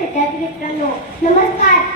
कृतज्ञ नमस्कार।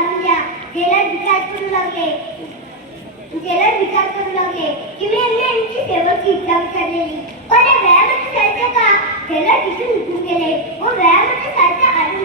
जाणून घ्या जलद विचार करू लागले जलद विचार करू लागले चिमणी यांनी यांची शेवटची इच्छा विचारलेली पण या व्यायामाचे साहित्य का जलद दिसून उठून गेले. व व्यायामाचे साहित्य आढळून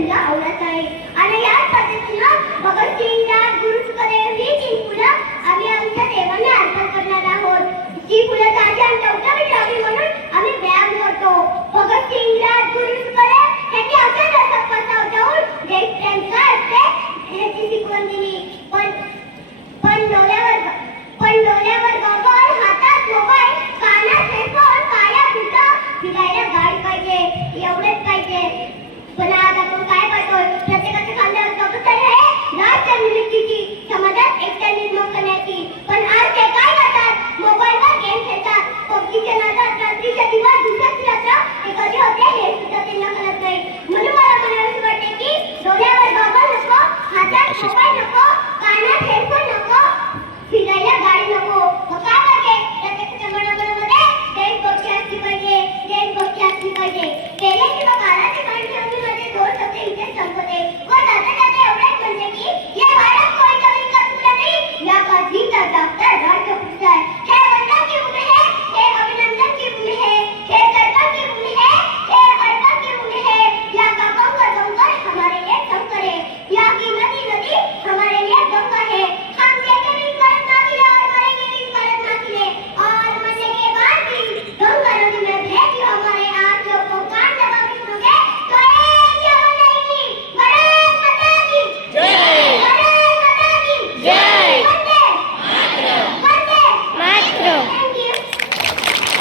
सिंग आवडत आहे. आणि याच पद्धतीनं भगतसिंग